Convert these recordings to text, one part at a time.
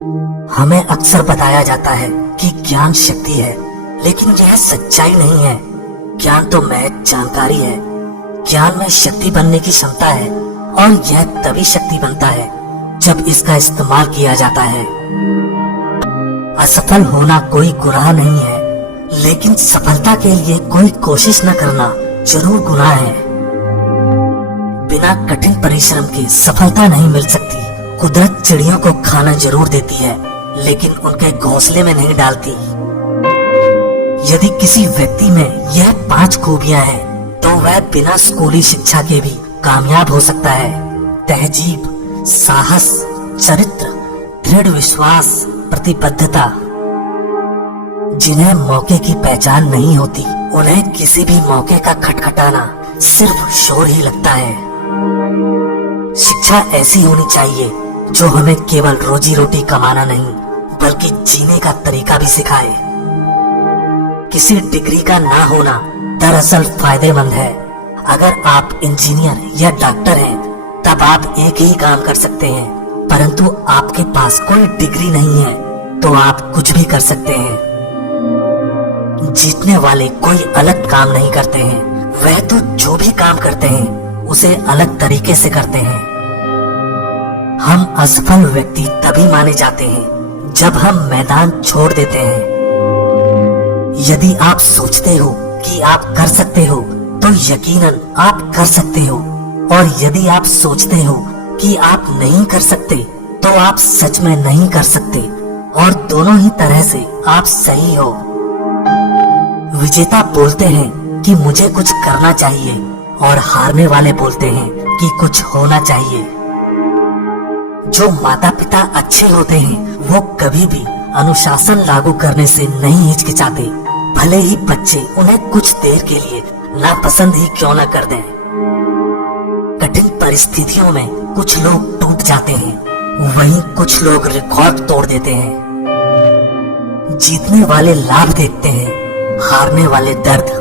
हमें अक्सर बताया जाता है कि ज्ञान शक्ति है, लेकिन यह सच्चाई नहीं है। ज्ञान तो महज जानकारी है। ज्ञान में शक्ति बनने की क्षमता है और यह तभी शक्ति बनता है जब इसका इस्तेमाल किया जाता है। असफल होना कोई गुनाह नहीं है, लेकिन सफलता के लिए कोई कोशिश न करना जरूर गुनाह है। बिना कठिन परिश्रम के सफलता नहीं मिल सकती। कुदरत चिड़ियों को खाना जरूर देती है, लेकिन उनके घोंसले में नहीं डालती। यदि किसी व्यक्ति में यह 5 खूबियां हैं, तो वह बिना स्कूली शिक्षा के भी कामयाब हो सकता है। तहजीब, साहस, चरित्र, दृढ़ विश्वास, प्रतिबद्धता। जिन्हें मौके की पहचान नहीं होती, उन्हें किसी भी मौके का खटखटाना सिर्फ शोर ही लगता है। शिक्षा ऐसी होनी चाहिए जो हमें केवल रोजी रोटी कमाना नहीं, बल्कि जीने का तरीका भी सिखाए। किसी डिग्री का ना होना दरअसल फायदेमंद है। अगर आप इंजीनियर या डॉक्टर हैं, तब आप एक ही काम कर सकते हैं, परंतु आपके पास कोई डिग्री नहीं है तो आप कुछ भी कर सकते हैं। जीतने वाले कोई अलग काम नहीं करते हैं, वह तो जो भी काम करते हैं उसे अलग तरीके से करते हैं। हम असफल व्यक्ति तभी माने जाते हैं जब हम मैदान छोड़ देते हैं। यदि आप सोचते हो कि आप कर सकते हो, तो यकीनन आप कर सकते हो, और यदि आप सोचते हो कि आप नहीं कर सकते, तो आप सच में नहीं कर सकते, और दोनों ही तरह से आप सही हो। विजेता बोलते हैं कि मुझे कुछ करना चाहिए, और हारने वाले बोलते हैं कि कुछ होना चाहिए। जो माता पिता अच्छे होते हैं, वो कभी भी अनुशासन लागू करने से नहीं हिचकिचाते, भले ही बच्चे उन्हें कुछ देर के लिए नापसंद ही क्यों न कर दें। कठिन परिस्थितियों में कुछ लोग टूट जाते हैं, वहीं कुछ लोग रिकॉर्ड तोड़ देते हैं। जीतने वाले लाभ देखते हैं, हारने वाले दर्द।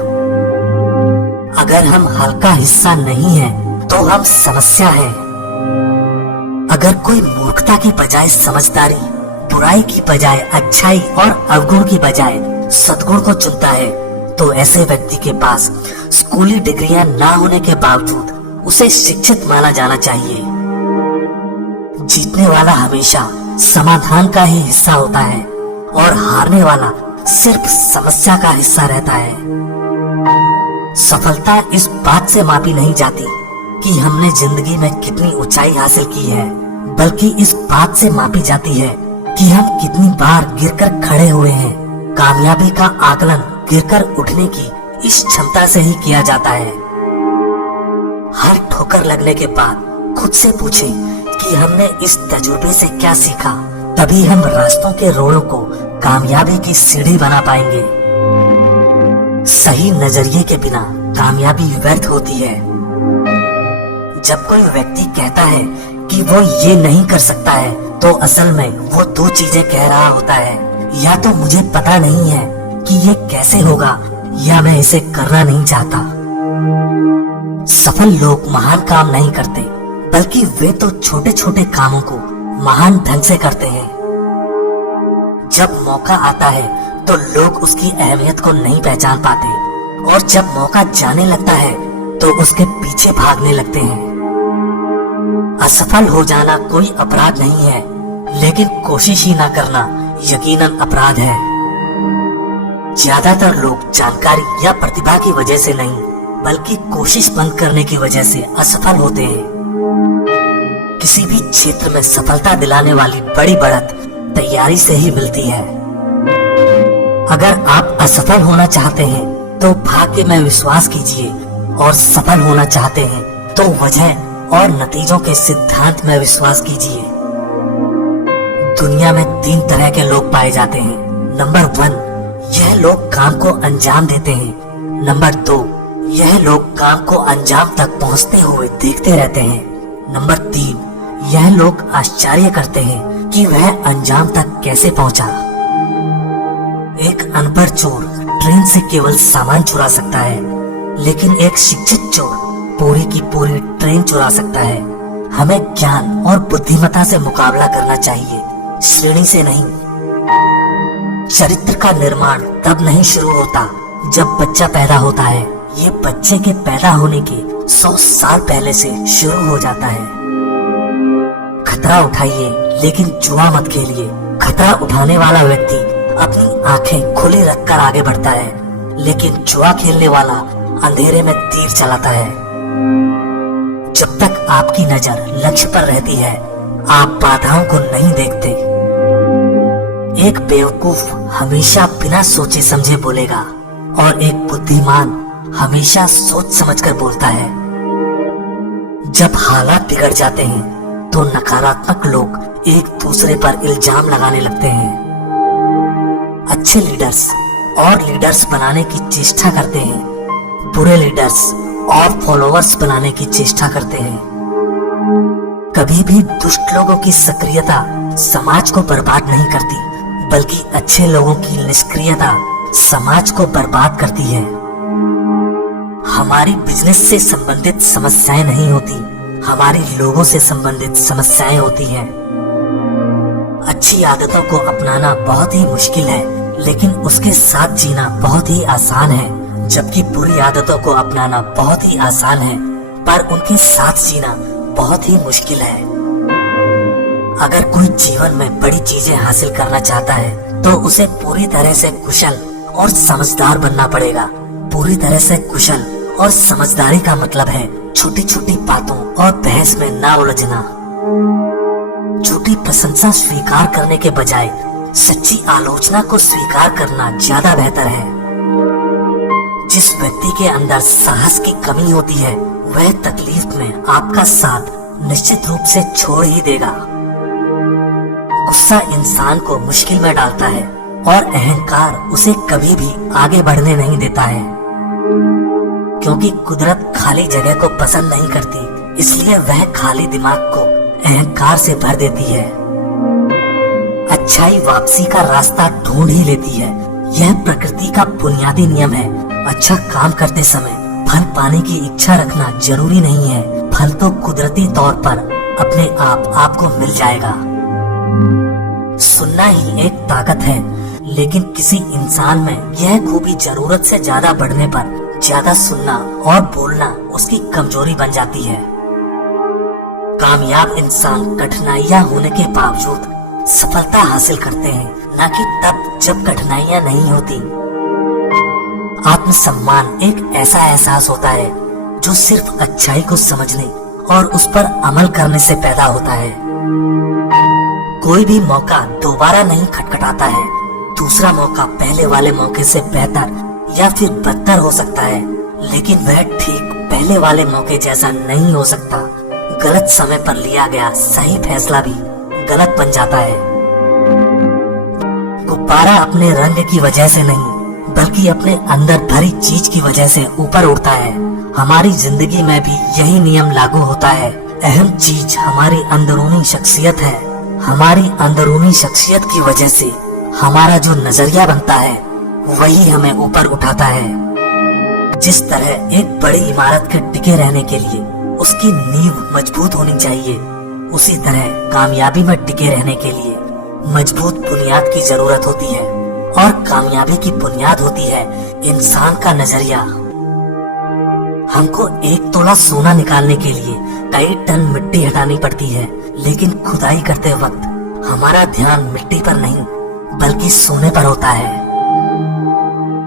अगर हम हल्का हिस्सा नहीं है, तो हम समस्या है। अगर कोई मूर्खता की बजाय समझदारी, बुराई की बजाय अच्छाई और अवगुण की बजाय सद्गुण को चुनता है, तो ऐसे व्यक्ति के पास स्कूली डिग्रियां ना होने के बावजूद उसे शिक्षित माना जाना चाहिए। जीतने वाला हमेशा समाधान का ही हिस्सा होता है, और हारने वाला सिर्फ समस्या का हिस्सा रहता है। सफलता इस बात से मापी नहीं जाती कि हमने जिंदगी में कितनी ऊंचाई हासिल की है, बल्कि इस बात से मापी जाती है कि हम कितनी बार गिरकर खड़े हुए हैं। कामयाबी का आकलन गिरकर उठने की इस क्षमता से ही किया जाता है। हर ठोकर लगने के बाद खुद से पूछें कि हमने इस तजुर्बे से क्या सीखा, तभी हम रास्तों के रोड़ों को कामयाबी की सीढ़ी बना पाएंगे। सही नजरिए के बिना कामयाबी व्यर्थ होती है। जब कोई व्यक्ति कहता है कि वो ये नहीं कर सकता है, तो असल में वो 2 चीजें कह रहा होता है। या तो मुझे पता नहीं है कि ये कैसे होगा, या मैं इसे करना नहीं चाहता। सफल लोग महान काम नहीं करते, बल्कि वे तो छोटे छोटे कामों को महान ढंग से करते हैं। जब मौका आता है तो लोग उसकी अहमियत को नहीं पहचान पाते, और जब मौका जाने लगता है तो उसके पीछे भागने लगते हैं। असफल हो जाना कोई अपराध नहीं है, लेकिन कोशिश ही ना करना यकीनन अपराध है। ज्यादातर लोग जानकारी या प्रतिभा की वजह से नहीं, बल्कि कोशिश बंद करने की वजह से असफल होते हैं। किसी भी क्षेत्र में सफलता दिलाने वाली बड़ी बढ़त तैयारी से ही मिलती है। अगर आप असफल होना चाहते हैं, तो भाग्य में विश्वास कीजिए, और सफल होना चाहते हैं तो वजह और नतीजों के सिद्धांत में विश्वास कीजिए। दुनिया में 3 तरह के लोग पाए जाते हैं। नंबर 1, यह लोग काम को अंजाम देते हैं। नंबर 2, यह लोग काम को अंजाम तक पहुंचते हुए देखते रहते हैं। नंबर 3, यह लोग आश्चर्य करते हैं कि वह अंजाम तक कैसे पहुंचा। एक अनपढ़ चोर ट्रेन से केवल सामान चुरा सकता है, लेकिन एक शिक्षित चोर पूरी की पूरी ट्रेन चुरा सकता है। हमें ज्ञान और बुद्धिमत्ता से मुकाबला करना चाहिए, श्रेणी से नहीं। चरित्र का निर्माण तब नहीं शुरू होता जब बच्चा पैदा होता है, ये बच्चे के पैदा होने के 100 साल पहले से शुरू हो जाता है। खतरा उठाइए लेकिन जुआ मत खेलिए। खतरा उठाने वाला व्यक्ति अपनी आंखें खुली रखकर आगे बढ़ता है, लेकिन जुआ खेलने वाला अंधेरे में तीर चलाता है। जब तक आपकी नजर लक्ष्य पर रहती है, आप बाधाओं को नहीं देखते। एक बेवकूफ हमेशा बिना सोचे समझे बोलेगा और एक बुद्धिमान हमेशा सोच समझकर बोलता है। जब हालात बिगड़ जाते हैं तो नकारात्मक लोग एक दूसरे पर इल्जाम लगाने लगते हैं। अच्छे लीडर्स और लीडर्स बनाने की चेष्टा करते हैं, बुरे लीडर्स और फॉलोअर्स बनाने की चेष्टा करते हैं। कभी भी दुष्ट लोगों की सक्रियता समाज को बर्बाद नहीं करती, बल्कि अच्छे लोगों की निष्क्रियता समाज को बर्बाद करती है। हमारी बिजनेस से संबंधित समस्याएं नहीं होती, हमारी लोगों से संबंधित समस्याएं होती हैं। अच्छी आदतों को अपनाना बहुत ही मुश्किल है, लेकिन उसके साथ जीना बहुत ही आसान है। जबकि बुरी आदतों को अपनाना बहुत ही आसान है, पर उनके साथ जीना बहुत ही मुश्किल है। अगर कोई जीवन में बड़ी चीजें हासिल करना चाहता है तो उसे पूरी तरह से कुशल और समझदार बनना पड़ेगा। पूरी तरह से कुशल और समझदारी का मतलब है छोटी छोटी बातों और बहस में ना उलझना। झूठी प्रशंसा स्वीकार करने के बजाय सच्ची आलोचना को स्वीकार करना ज्यादा बेहतर है। जिस व्यक्ति के अंदर साहस की कमी होती है, वह तकलीफ में आपका साथ निश्चित रूप से छोड़ ही देगा। गुस्सा इंसान को मुश्किल में डालता है और अहंकार उसे कभी भी आगे बढ़ने नहीं देता है। क्योंकि कुदरत खाली जगह को पसंद नहीं करती, इसलिए वह खाली दिमाग को अहंकार से भर देती है। अच्छाई वापसी का रास्ता ढूंढ ही लेती है, यह प्रकृति का बुनियादी नियम है। अच्छा काम करते समय फल पाने की इच्छा रखना जरूरी नहीं है, फल तो कुदरती तौर पर अपने आप आपको मिल जाएगा। सुनना ही एक ताकत है, लेकिन किसी इंसान में यह खूबी जरूरत से ज्यादा बढ़ने पर ज्यादा सुनना और बोलना उसकी कमजोरी बन जाती है। कामयाब इंसान कठिनाइयां होने के बावजूद सफलता हासिल करते हैं, न कि तब जब कठिनाइयां नहीं होती। आत्मसम्मान एक ऐसा एहसास होता है जो सिर्फ अच्छाई को समझने और उस पर अमल करने से पैदा होता है। कोई भी मौका दोबारा नहीं खटखटाता है, दूसरा मौका पहले वाले मौके से बेहतर या फिर बदतर हो सकता है, लेकिन वह ठीक पहले वाले मौके जैसा नहीं हो सकता। गलत समय पर लिया गया सही फैसला भी गलत बन जाता है। गुब्बारा अपने रंग की वजह से नहीं, बल्कि अपने अंदर भरी चीज की वजह से ऊपर उड़ता है। हमारी जिंदगी में भी यही नियम लागू होता है। अहम चीज हमारी अंदरूनी शख्सियत है। हमारी अंदरूनी शख्सियत की वजह से हमारा जो नजरिया बनता है वही हमें ऊपर उठाता है। जिस तरह एक बड़ी इमारत के टिके रहने के लिए उसकी नींव मजबूत होनी चाहिए, उसी तरह कामयाबी में टिके रहने के लिए मजबूत बुनियाद की जरूरत होती है। और कामयाबी की बुनियाद होती है इंसान का नजरिया। हमको 1 तोला सोना निकालने के लिए कई टन मिट्टी हटानी पड़ती है, लेकिन खुदाई करते वक्त हमारा ध्यान मिट्टी पर नहीं बल्कि सोने पर होता है।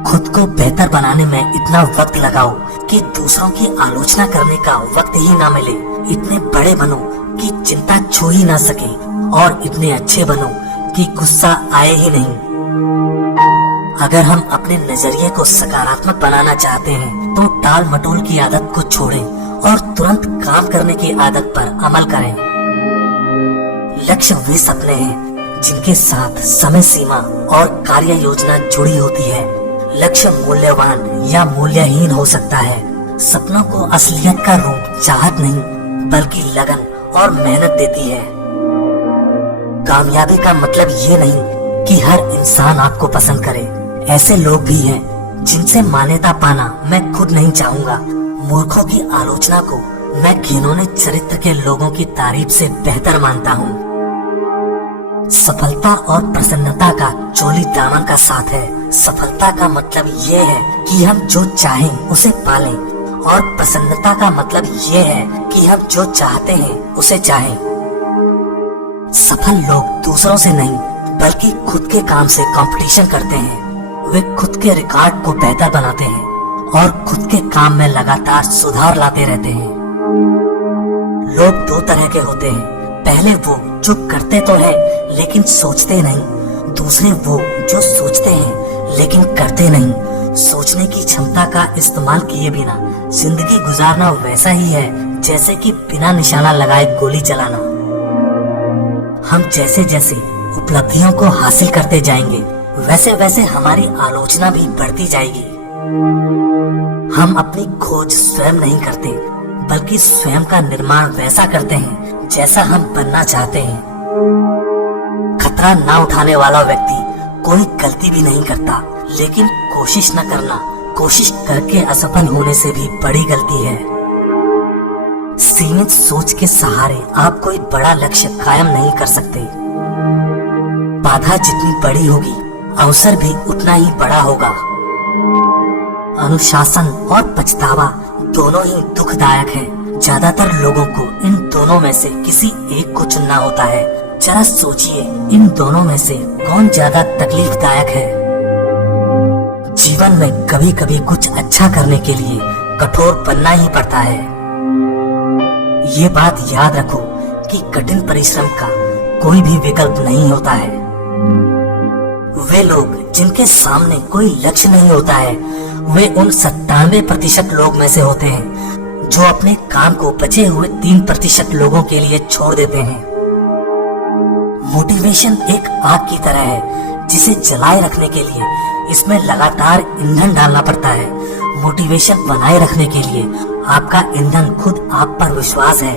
खुद को बेहतर बनाने में इतना वक्त लगाओ कि दूसरों की आलोचना करने का वक्त ही ना मिले। इतने बड़े बनो कि चिंता छू ही ना सके, और इतने अच्छे बनो कि गुस्सा आए ही नहीं। अगर हम अपने नजरिए को सकारात्मक बनाना चाहते हैं तो टाल मटोल की आदत को छोड़ें और तुरंत काम करने की आदत पर अमल करें। लक्ष्य वे सपने हैं जिनके साथ समय सीमा और कार्य योजना जुड़ी होती है। लक्ष्य मूल्यवान या मूल्यहीन हो सकता है। सपनों को असलियत का रूप चाहत नहीं बल्कि लगन और मेहनत देती है। कामयाबी का मतलब ये नहीं कि हर इंसान आपको पसंद करे। ऐसे लोग भी हैं जिनसे मान्यता पाना मैं खुद नहीं चाहूंगा। मूर्खों की आलोचना को मैं घिनौने चरित्र के लोगों की तारीफ से बेहतर मानता हूँ। सफलता और प्रसन्नता का चोली दामन का साथ है। सफलता का मतलब ये है कि हम जो चाहें उसे पालें, और प्रसन्नता का मतलब ये है कि हम जो चाहते हैं उसे चाहें। सफल लोग दूसरों से नहीं बल्कि खुद के काम से कंपटीशन करते हैं। वे खुद के रिकॉर्ड को बेहतर बनाते हैं और खुद के काम में लगातार सुधार लाते रहते हैं। लोग दो तरह के होते हैं, पहले वो जो करते तो है लेकिन सोचते नहीं, दूसरे वो जो सोचते हैं लेकिन करते नहीं। सोचने की क्षमता का इस्तेमाल किए बिना जिंदगी गुजारना वैसा ही है जैसे कि बिना निशाना लगाए गोली चलाना। हम जैसे जैसे उपलब्धियों को हासिल करते जाएंगे वैसे वैसे हमारी आलोचना भी बढ़ती जाएगी। हम अपनी खोज स्वयं नहीं करते बल्कि स्वयं का निर्माण वैसा करते हैं जैसा हम बनना चाहते हैं। खतरा ना उठाने वाला व्यक्ति कोई गलती भी नहीं करता, लेकिन कोशिश न करना कोशिश करके असफल होने से भी बड़ी गलती है। सीमित सोच के सहारे आप कोई बड़ा लक्ष्य कायम नहीं कर सकते। बाधा जितनी बड़ी होगी अवसर भी उतना ही बड़ा होगा। अनुशासन और पछतावा दोनों ही दुखदायक है। ज्यादातर लोगों को इन दोनों में से किसी एक को चुनना होता है। जरा सोचिए, इन दोनों में से कौन ज्यादा तकलीफदायक है। जीवन में कभी कभी कुछ अच्छा करने के लिए कठोर बनना ही पड़ता है। ये बात याद रखो कि कठिन परिश्रम का कोई भी विकल्प नहीं होता है। वे लोग जिनके सामने कोई लक्ष्य नहीं होता है वे उन 97% लोग में से होते हैं जो अपने काम को बचे हुए 3% लोगों के लिए छोड़ देते हैं। मोटिवेशन एक आग की तरह है जिसे जलाए रखने के लिए इसमें लगातार ईंधन डालना पड़ता है। मोटिवेशन बनाए रखने के लिए आपका ईंधन खुद आप पर विश्वास है।